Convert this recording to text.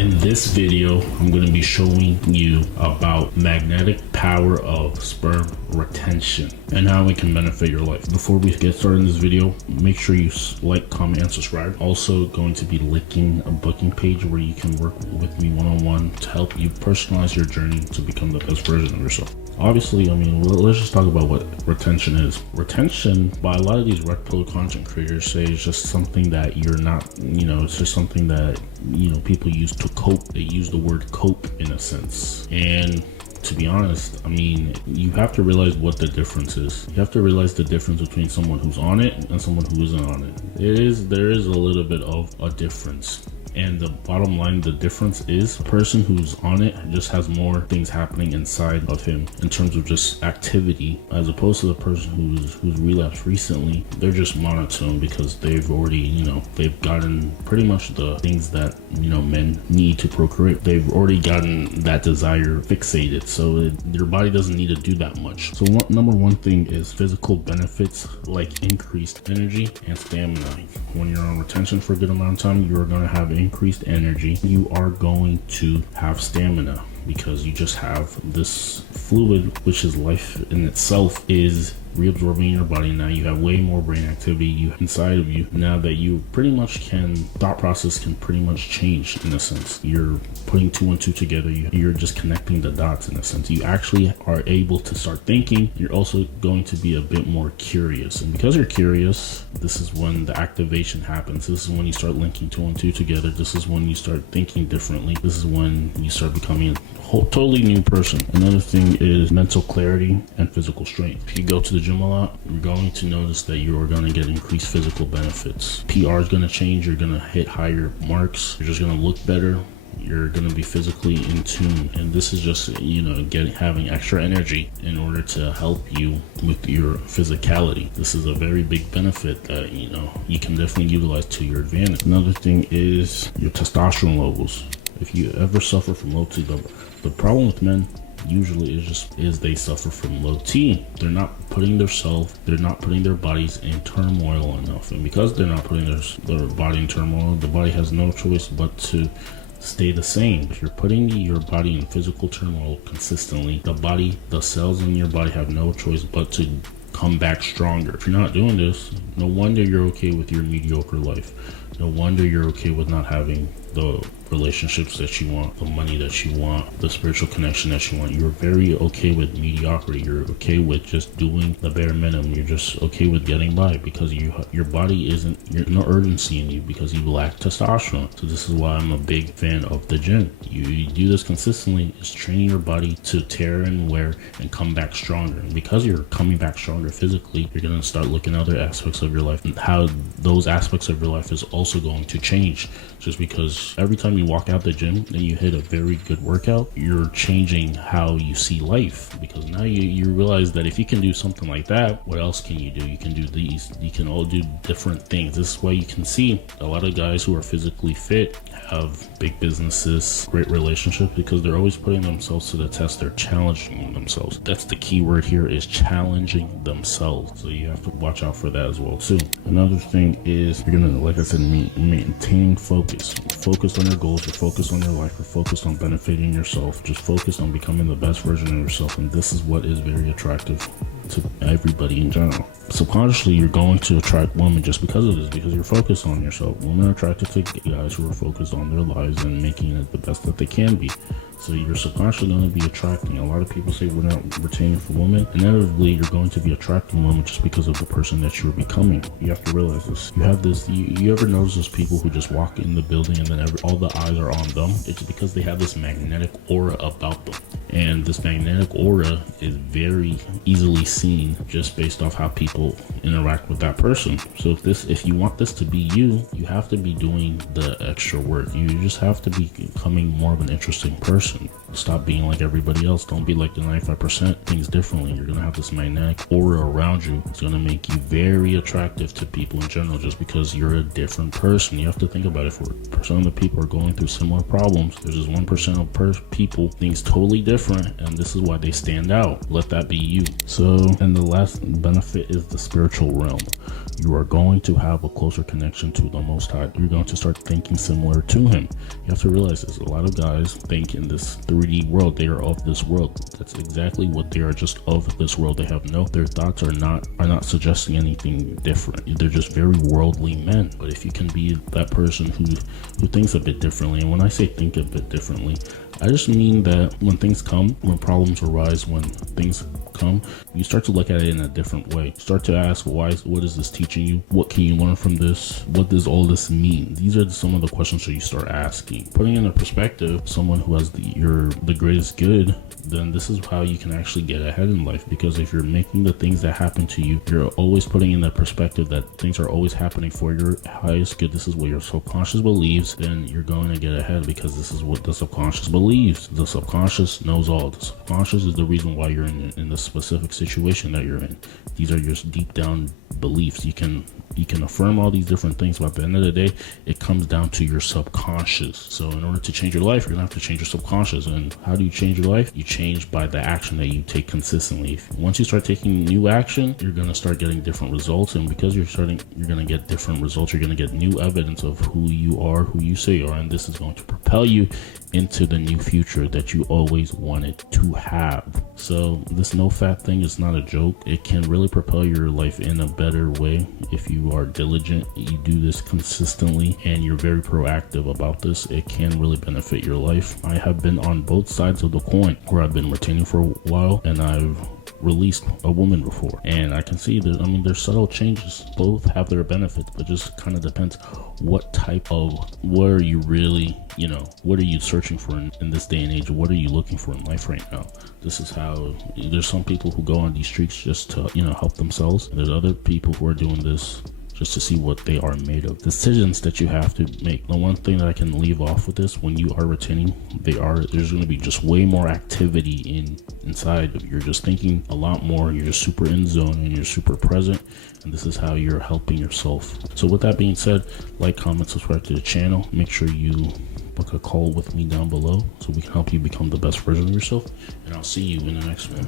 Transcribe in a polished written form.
In this video, I'm going to be showing you about magnetic power of sperm retention and how it can benefit your life. Before we get started in this video, make sure you like, comment, and subscribe. Also going to be linking a booking page where you can work with me one-on-one to help you personalize your journey to become the best version of yourself. Obviously, I mean, let's just talk about what retention is. Retention, by a lot of these rec pill content creators say, is just something that you're not, it's just something that, people use to cope. They use the word cope in a sense. And to be honest, I mean, you have to realize what the difference is. You have to realize the difference between someone who's on it and someone who isn't on it. There is a little bit of a difference. And the bottom line, the difference is the person who's on it just has more things happening inside of him in terms of just activity, as opposed to the person who's relapsed recently. They're just monotone because they've already, they've gotten pretty much the things that, men need to procreate. They've already gotten that desire fixated. So their body doesn't need to do that much. So number one thing is physical benefits like increased energy and stamina. When you're on retention for a good amount of time, you're going to have increased energy. You are going to have stamina because you just have this fluid, which is life in itself, is reabsorbing your body. Now you have way more brain activity inside of you. Now that you pretty much thought process can pretty much change in a sense. You're putting two and two together. You're just connecting the dots in a sense. You actually are able to start thinking. You're also going to be a bit more curious. And because you're curious, this is when the activation happens. This is when you start linking two and two together. This is when you start thinking differently. This is when you start becoming a totally new person. Another thing is mental clarity and physical strength. If you go to the gym a lot, you're going to notice that you are going to get increased physical benefits. PR is going to change. You're going to hit higher marks. You're just going to look better. You're going to be physically in tune, and this is just having extra energy in order to help you with your physicality. This is a very big benefit that you can definitely utilize to your advantage. Another thing is your testosterone levels. If you ever suffer from low T, the problem with men usually is they suffer from low T. They're not putting their bodies in turmoil enough, and because they're not putting their body in turmoil, the body has no choice but to stay the same. If you're putting your body in physical turmoil consistently, the cells in your body have no choice but to come back stronger. If you're not doing this, no wonder you're okay with your mediocre life. No wonder you're okay with not having the relationships that you want, the money that you want, the spiritual connection that you want. You're very okay with mediocrity. You're okay with just doing the bare minimum. You're just okay with getting by because your body you're no urgency in you because you lack testosterone. So this is why I'm a big fan of the gym. You do this consistently, is training your body to tear and wear and come back stronger. And because you're coming back stronger physically, you're going to start looking at other aspects of your life and how those aspects of your life is also going to change. Just because every time you walk out the gym and you hit a very good workout, you're changing how you see life, because now you realize that if you can do something like that, what else can you do? You can do these. You can all do different things. This is why you can see a lot of guys who are physically fit have big businesses, great relationships, because they're always putting themselves to the test. They're challenging themselves. That's the key word here, is challenging themselves. So you have to watch out for that as well too. Another thing is you're gonna, like I said, maintain focus. Focus on your goals. You're focused on your life. You're focused on benefiting yourself. Just focus on becoming the best version of yourself. And this is what is very attractive to everybody in general. Subconsciously, you're going to attract women just because of this, because you're focused on yourself. Women are attracted to guys who are focused on their lives and making it the best that they can be. So you're subconsciously going to be attracting. A lot of people say we're not retaining for women. Inevitably, you're going to be attracting women just because of the person that you're becoming. You have to realize this. You have this. You ever notice those people who just walk in the building and then all the eyes are on them? It's because they have this magnetic aura about them. And this magnetic aura is very easily seen just based off how people interact with that person. So if you want this to be you, you have to be doing the extra work. You just have to be becoming more of an interesting person. Stop being like everybody else. Don't be like the 95%. Things differently. You're gonna have this magnetic aura around you. It's gonna make you very attractive to people in general, just because you're a different person. You have to think about it. For percent of the people are going through similar problems, there's just 1% of people things totally different, and this is why they stand out. Let that be you. So, and the last benefit is the spiritual realm. You are going to have a closer connection to the Most High. You're going to start thinking similar to Him. You have to realize this. A lot of guys think in this 3D world, they are of this world. That's exactly what they are, just of this world. They have their thoughts are not suggesting anything different. They're just very worldly men. But if you can be that person who thinks a bit differently, and when I say think a bit differently, I just mean that when things come, when problems arise, when things come, you start to look at it in a different way. Start to ask, what is this teaching you? What can you learn from this? What does all this mean? These are some of the questions that you start asking. Putting in a perspective, someone who has the greatest good, then this is how you can actually get ahead in life. Because if you're making the things that happen to you, you're always putting in the perspective that things are always happening for your highest good. This is what your subconscious believes, then you're going to get ahead, because this is what the subconscious believes. The subconscious knows all. The subconscious is the reason why you're in the specific situation that you're in. These are your deep down beliefs. You can affirm all these different things, but at the end of the day, it comes down to your subconscious. So in order to change your life, you're gonna have to change your subconscious. And how do you change your life? You change by the action that you take consistently. Once you start taking new action, you're gonna start getting different results, and because you're gonna get different results, you're gonna get new evidence of who you are, who you say you are, and this is going to propel you into the new future that you always wanted to have. So this no fat thing is not a joke. It can really propel your life in a better way if you are diligent, you do this consistently, and you're very proactive about this. It can really benefit your life. I have been on both sides of the coin, where I've been retaining for a while and I've released a woman before, and I can see that there's subtle changes. Both have their benefits, but just kind of depends what are you really, what are you searching for in this day and age? What are you looking for in life right now? This is how there's some people who go on these streets just to help themselves. There's other people who are doing this just to see what they are made of. Decisions that you have to make. The one thing that I can leave off with this, when you are retaining, there's going to be just way more activity inside of you. You're just thinking a lot more. You're just super in zone and you're super present, and this is how you're helping yourself. So with that being said, like, comment, subscribe to the channel. Make sure you book a call with me down below so we can help you become the best version of yourself, and I'll see you in the next one.